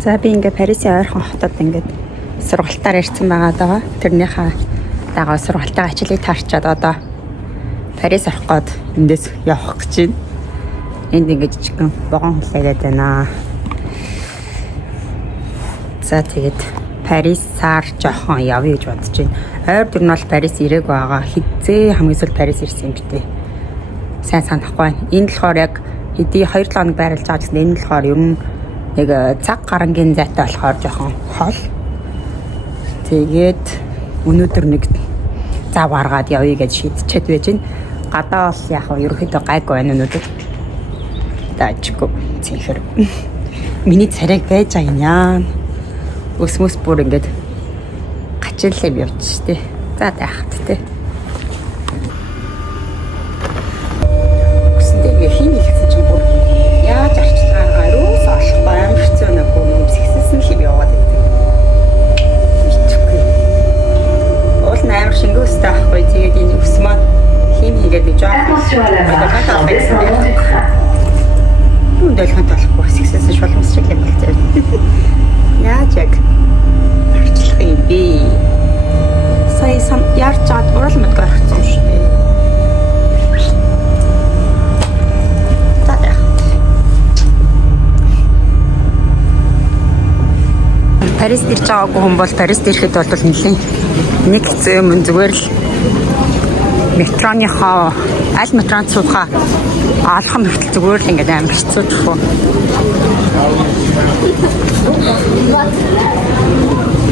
За би ингээ Парисын ойрхон хотод ингээд сургалтаар ирсэн байгаа даа. Тэрнийхээ дагуу сургалтын ажлыг таарчаад одоо Парис орох гээд эндээс явах гэж байна. Энд ингээд жижигхэн вагон хүлээгээд байна. За тэгээд Парисаар жоохон явъя гэж бодож байна. Ойр дөр нь бол Парис ирээг байгаа. Хизээ хамгийн сүүл Парис ирсэн юм битээ. Сайн санахгүй байна. Энд болохоор яг хэдий 2-7 хоног байрлаж байгаа гэсэн энэ болохоор ер нь нэг цаг гарангийн зайтай болохоор жоохон хол. Тэгээд өнөөдөр нэг зав гаргаад явъя гэж шийдчихэд байж байна. Гадаа бол яг ерөөхдөө гайгүй байна өнөөдөр. Таачгүй цэхэр. Миний царайг байж байгаа юм. Өсмөс бүр ингээд гачиллав явж штэ. За таахт те. Өстэйг хин ихсэн чинь бүр яаж арчилгаагаа юус олохгүй амар хэцүү нэг юм сэгсэлсэн хэв яваад байдаг. Ичгүй. Уул амар шингөөстэй ахгүй тэгээд энэ өс маань хин хийгээд гэж байгаа. Юу дэлхэн талахгүй сэгсэлсэн шулмс шиг юм байна. Яаж яг арчлах юм бэ? Сая сам яарч чад урал мэдгүй арчсан шүү дээ. Парис ирж байгаагүй хүн бол Парис ирэхэд бол нэлээд нэг хэцүү юм зүгээр л метроныхоо аль метронд суухаа алхам хүртэл зүгээр л ингээд амар хэцүү төхөө.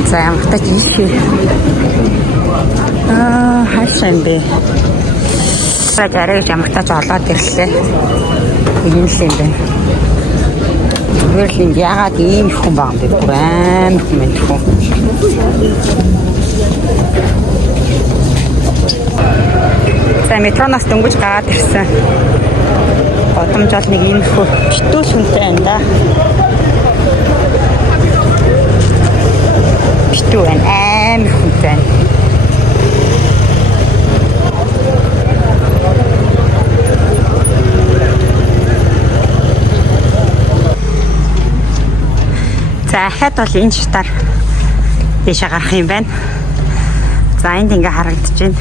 За ямагтаа ийшээ. Хайшаа юм бэ. Садарыг ямагтаа ч олоод ирлээ. Энэ л юм байна. Зүгээр л яагаад ийм хүн байгаа юм бэ? Бүр амар хүн байна төхөө. За метроноос дөнгөж гараад ирсэн. Годомжол нэг ийм битүүл хүнтэй байна да. Битүү байна амар хүнтэй байна. За хэд бол энэ шатаар дэшээ гарах юм байна. За энд ингээ харагдаж байна.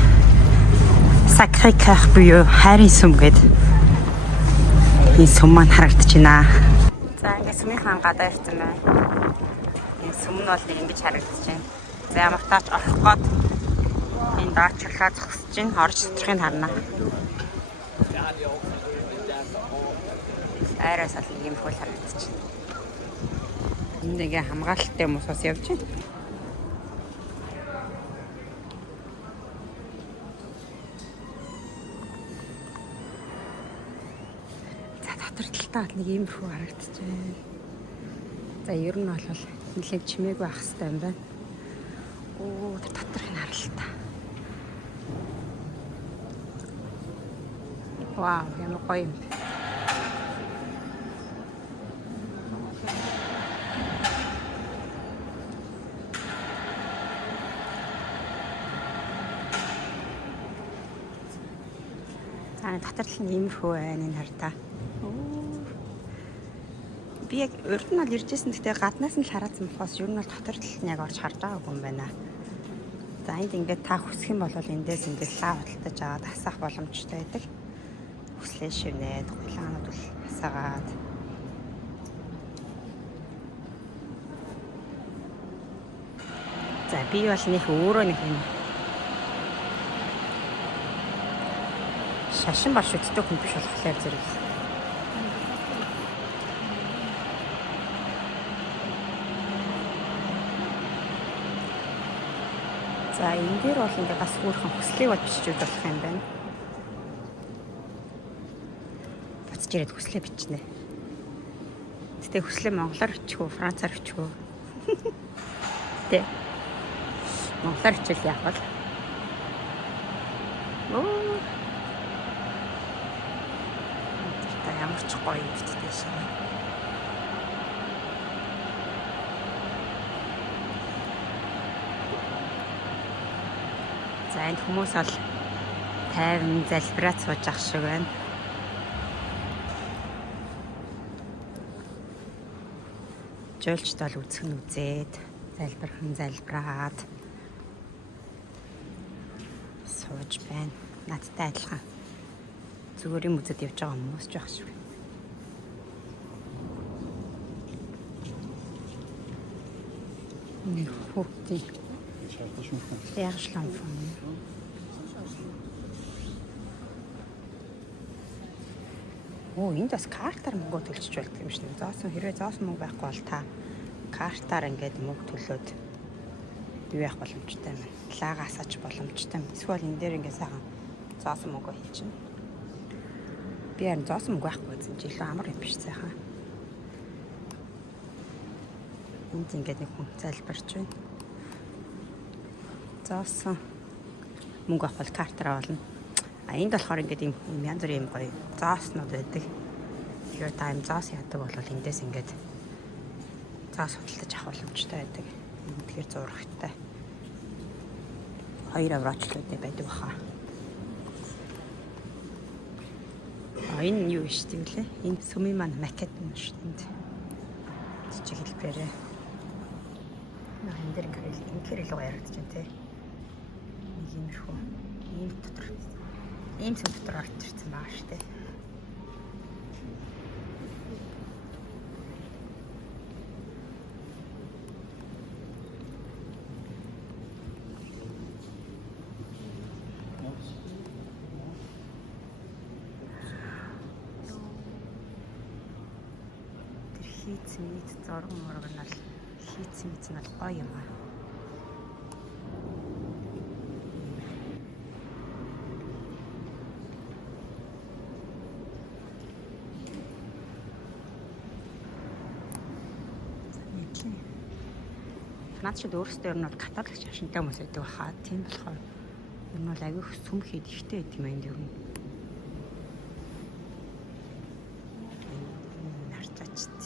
Sacré-Cœur буюу хайрын сүм гэдэг энэ сүм маань харагдаж байна. За ингээ сүмийн гадаа ирсэн байна. Энэ сүм нь бол нэг ингэж харагдаж байна. За ямар таач орох гээд энэ даачлаа зогсож байна. Орж стрихыг харна. Айраас л нэг юм хөл харагдаж байна. Энд ингээ хамгаалалттай хүмүүс бас явж байна. Талтай нэг юм хөө харагдаж байна. За ер нь бол нэлээд чимээгүй байх хэрэгтэй юм байна. Оо дотор нь харалтаа. Вау, ямар гоё юм. Дотор нь юм хөө байна энэ хартаа. Би яг урд нь л иржсэн гэхдээ гаднаас нь л хараадсан болохоос ер нь бол дотор талд нь яг орж харж байгаагүй юм байна. За энд ингээд та хүсэх юм бол эндээс ингээд лав худалдаж аваад асаах боломжтой байдаг. Хүслээ шивнээд гулгаанууд бол асаагаад. За би бол нэг өөрөө нэг юм шашин баш үтдэг хүн биш болохоор зэрэг. За энэ дээр бол ингээд бас өөрхөн хүслийг бол бичиж өгөх юм байна. Буцаж ирээд хүслээ бичнэ. Гэтэ хүслээ монголоор бичих үү, францаар бичих үү? Тэ. Монголоор бичэл яах вэ? Оо. Тэ ямар ч гоё юм битээ шээ. За энэ хүмүүс бол тайван залбираад сууж ах шиг байна. жуулчд бол үзэх нь үзээд залбираад сууж байна. Надтай адилхан зүгээр юм үзэж явж байгаа хүмүүс ч байх шүү. Хүүхдийн яашлан фон. Энд бас картаар мөнгө төлж болдог юм шиг. Хэрвээ зоосон мөнгө байхгүй бол та картаар ингээд мөнгө төлөөд юу яах боломжтой юм. Лагаасаач боломжтой юм. Эсвэл энэ дээр ингээд сайхан зоосон мөнгө хийчихнэ. Би харин зоосон мөнгө байхгүй гэсэн чи илүү амар юм биш сайхан. Энд ингээд нэг хүн залбирч байна. Зоосон мөнгө авах картаар болно. Энд болохоор ингээд юм янз бүрийн гоё зооснууд байдаг. Хэрвээ та юм зоос яадаг бол эндээс ингээд зоос худалдаж авах боломжтой байдаг. Тэгэхээр зурагтай. 2 еврочлуудтай байдаг баха. Энэ юу биш тийм лээ. Энэ сүмийн маань макет юм шүү дээ. Жижиг хэлбэрээ. Энэ дээр ингээд л яригдаж байна те. Нэг юмрхүү. Ийм сүм дотор орж ирсэн байгаа шүү дээ. Хийцэн нийт зураг мураг нь бол хийцэн мэт нь бол гоё юм аа. Францчууд өөрсдөө ер нь бол католик шашинтай хүмүүс байдаг баха. Тийм болохоор ер нь бол агиох сүм хэд ихтэй гэдэг юм энд ер нь. Нарчаачт.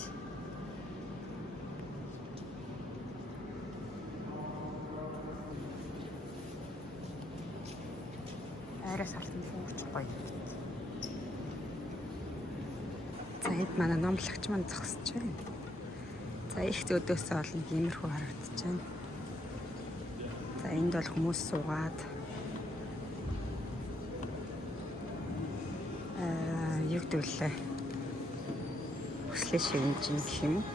Арайс алтан фүүч гоё. За энд манай номлогч маань зогсож байна. За их зөөдөөсөө олон иймэрхүү харагдаж байна. За энд бол хүмүүс суугаад юу гэдүүлээ. Хүслээ шивнэж юм гэх юм уу?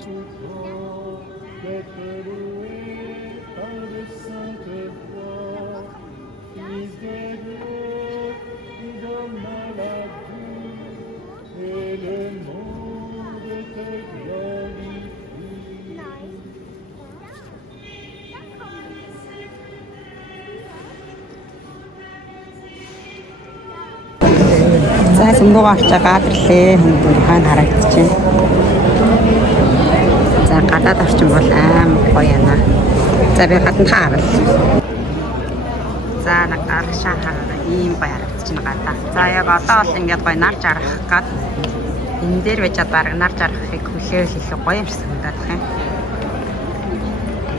Tu crois d'être loué par le Sainte-Croix, Fils de Dieu, qui donne la vie, et le monde te glorifie. За сүмгөө орж гадарлээ. Хүн хаана харагдаж байна. За гадаад орчин бол амар гоё яана. За би гадна харал. За нэг аргашаа ийм гоё харагдаж байна гадаа. За яг одоо бол ингээд гоё нар жаргах гад энэ дээр байж бараг нар жаргахыг хүлээл их гоё юм шиг санагдаад байна.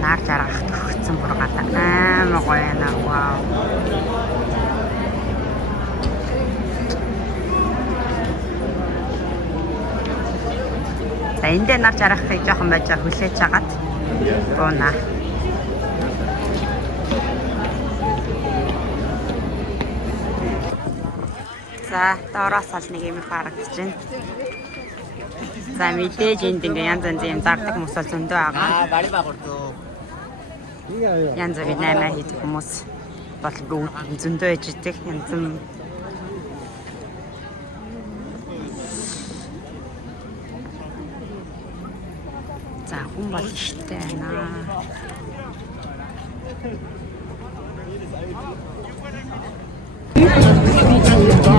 Нар жаргах төгссөн бүр гадаа амар гоё яана. Вау. За энэ дээр нар жаргахыг жоохон байж хүлээж агаад бууна. За доороос бол нэг юм харагдаж байна. За мэдээж энд ингээ янз янз юм зардаг хүмүүс бол зөндөө байгаа. Янз бүрийн наймаа хийдэг хүмүүс бол зөндөө ээж идэх янз бүрийн. За хүн бол ихтэй байна.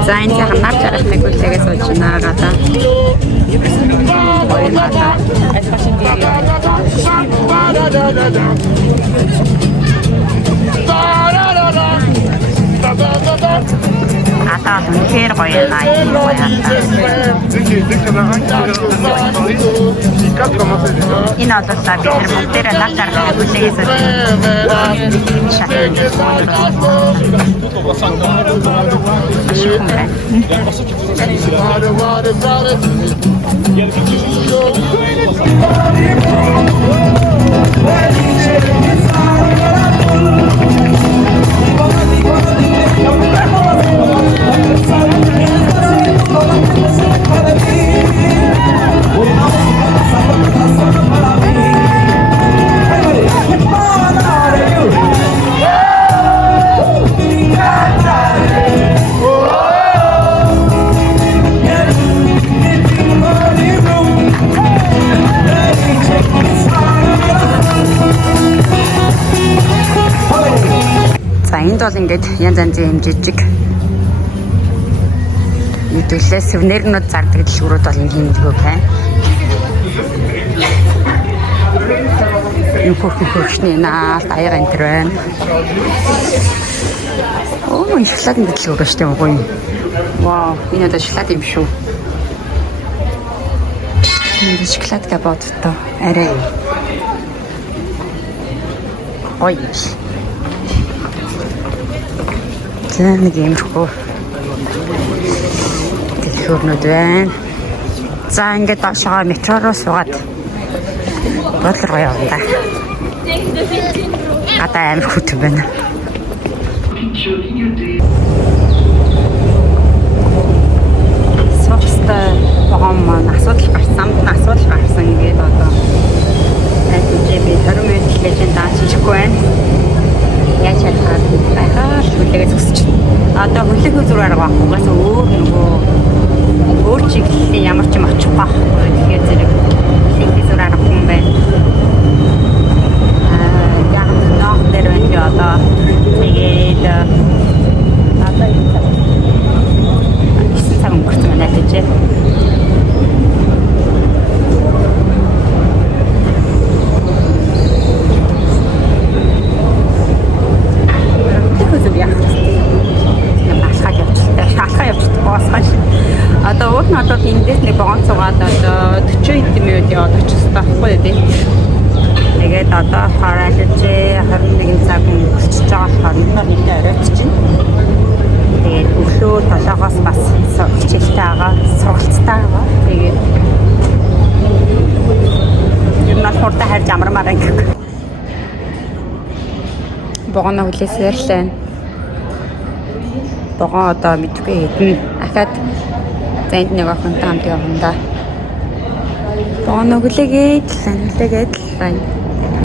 За энэ сайхан нар жаргах нэг үлдээгээс болж байна гадаа. Ой мата. Атаа үнэхээр гоё наа. Энэ одоо та бид нар бүгд дээр нар жаргах нэг үлдээгээс энд бол ингээд янз янзын юм жижиг мэдээлэл сувнернууд зардаг дэлгүүрүүд бол ингэ юмдгөө байна. Юу хөрхний наалт аяга энэ төр байна. Оо, шоколадын дэлгүүр шүү дээ гоё. Вау, энэ одоо шоколад юм шүү. Энэ шоколад габоттой арай. Ой. За нэг юмрхүү дэлгүүрнүүд байна. За ингээд доошоо метроор суугаад бодлого гоё явна. Гадаа амар хөтөн байна. Сохстой богом маань асуудал гарсан ингээд одоо найдаж би 20 минут л гэж даач хийхгүй байна. Яаж чадхаар байхаа хүлээгээ зөксөж. Одоо хүлээхөө зүрх арга баггүйгээс өөр чиглэлийн ямар ч юм очих байхгүй. Тэгэхээр зэрэг хүлээхээ зүрх арга хүн байна. Яг нөх дээр байна одоо. Тэгээд одоо энэ цаг өнгөрсөн байна гэж. Одоо уут нь одоо эндээс нэг богоон цугаад одоо 40 минут яваад очих хэрэгтэй байхгүй дээ. Тэгээд одоо хараад 21 цаг өнгөрч байгаа болохоор нэг оройч чинь. Тэгээд өглөө 7-оос бас хичээлтэй байгаа, сургалттай байгаа. Тэгээд ер нь хурдан харж амармаар ангиг. Богоно хүлээсээр л байна. Богоо одоо мэдгүй хэдэн ахаад энд нэг охинтой хамт явна да. Богоно хүлээгээд байна.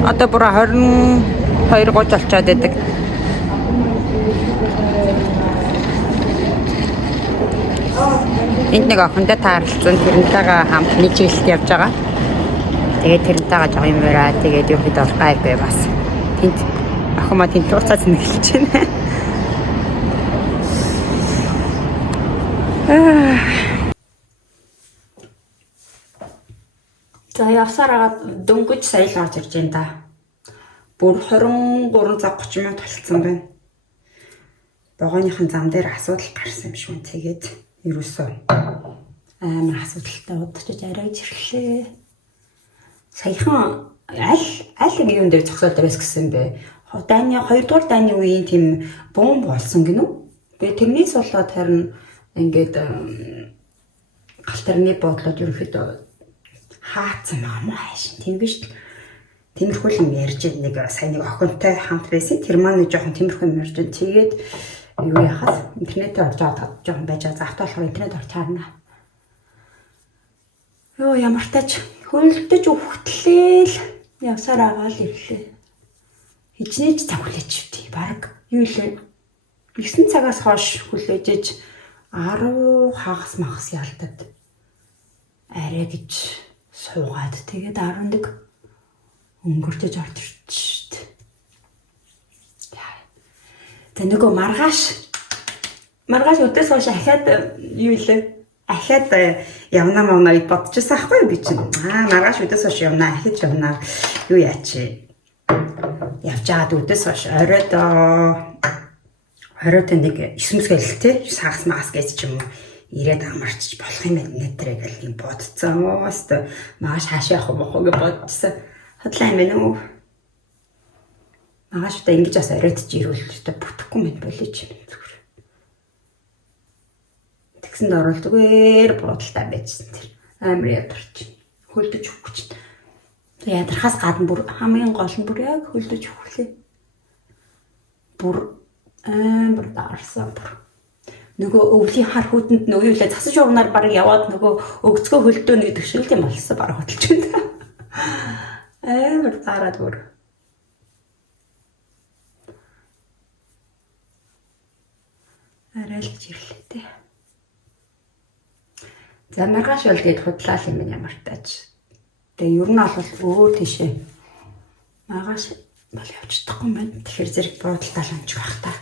Одоо бүр 22 гож олчоод байдаг. Энд нэг охинтой таарлцсан тэрнтэйгээ хамт нэг чиглэлд явж байгаа. Тэгээд тэрнтэйгээ жоо юм байна. Тэгээд юу хэд болох гайгүй бас. Тэнд охин маа тэнд туурцаад нэгэлж байна. За явсараа дөнгөж сая л орж ирж байна да. Бүр 23 цаг 30 минут болцсон байна. Богооныхын зам дээр асуудал гарсан юм шиг. Тэгээд ерөөсөө амар асуудалтай удажж арайж ирлээ. Саяхан аль нэг юм дээр зогсоод дээрээс гисэн бэ. Дайны 2 дугаар дайны үеийн тийм бомб болсон гинүү. Тэгээд тэрнээс болоод харин ингээд галтарны бодлоод ерөөхдөө хаацсан юм ааш. Тийм биш. Тиймэрхүү юм ярьж нэг сайн нэг охинтой хамт байсан. Тэр маань нэг жоохон тиймэрхүү юм ярьж. Тэгээд юу яхад интернетээр орж аваад жоохон байж заахтаа болохоор интернет орж харна. Йоо ямар тач хөлдөж өвхтлээ л явсаар агаал ирлээ. Хичнээн цаг хүлээж ивтий. Бараг юу илээ 9 цагаас хойш хүлээж 10 хагас махас ялтад арай гэж суугаад тэгээд 11 өнгөртөж орж ирчихсэн. За нөгөө маргааш Маргааш өдөөс хойш ахаад юу илээ? Ахаад явна маа гэж бодчихсан байхгүй юу би чинь. Маргааш өдөөс хойш явна, ахиж явна. Юу яач. Явж аваад өдөөс хойш оройд нэг 9-өөс те сагас магас гэж ч юм уу ирээд амарчиж болох юм байна нэтрэ гэл юм бодцсон. Өстө маш хаашаа явах мохоо гэж бодсон. Хотлаа юм байна уу? Магаш та ингэж бас оройд ч ирүүл өстө бүтэхгүй мэд болооч юм зүгээр. Тэгсэнд орол зүгээр бодолтой байжсэн тэр. Амар ядарч. Хөлдөж өгөх чинь. Тэг ядархаас гадна бүр хамгийн гол нь бүр яг хөлдөж өглөө. Бүр амар даарсан бүр. Нөгөө өвлийн хар хүүтэнд нөгөө юулаа цасан шуурнаар баг яваад нөгөө өгцгөө хөлдөө нэг төвшөлт юм болсон баг хөдөлж байна. Амар даарад бүр. Арайлж ирлээ те. За маргааш бол гээд худлаа юм ямар тааж. Тэгээ ер нь бол өөр тийшээ. Маргааш бол явчихдаггүй юм байна. Тэгэхээр зэрэг буудалтай л амжих байх та.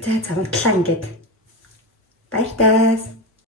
За завтлаа ингээд. Баяртай.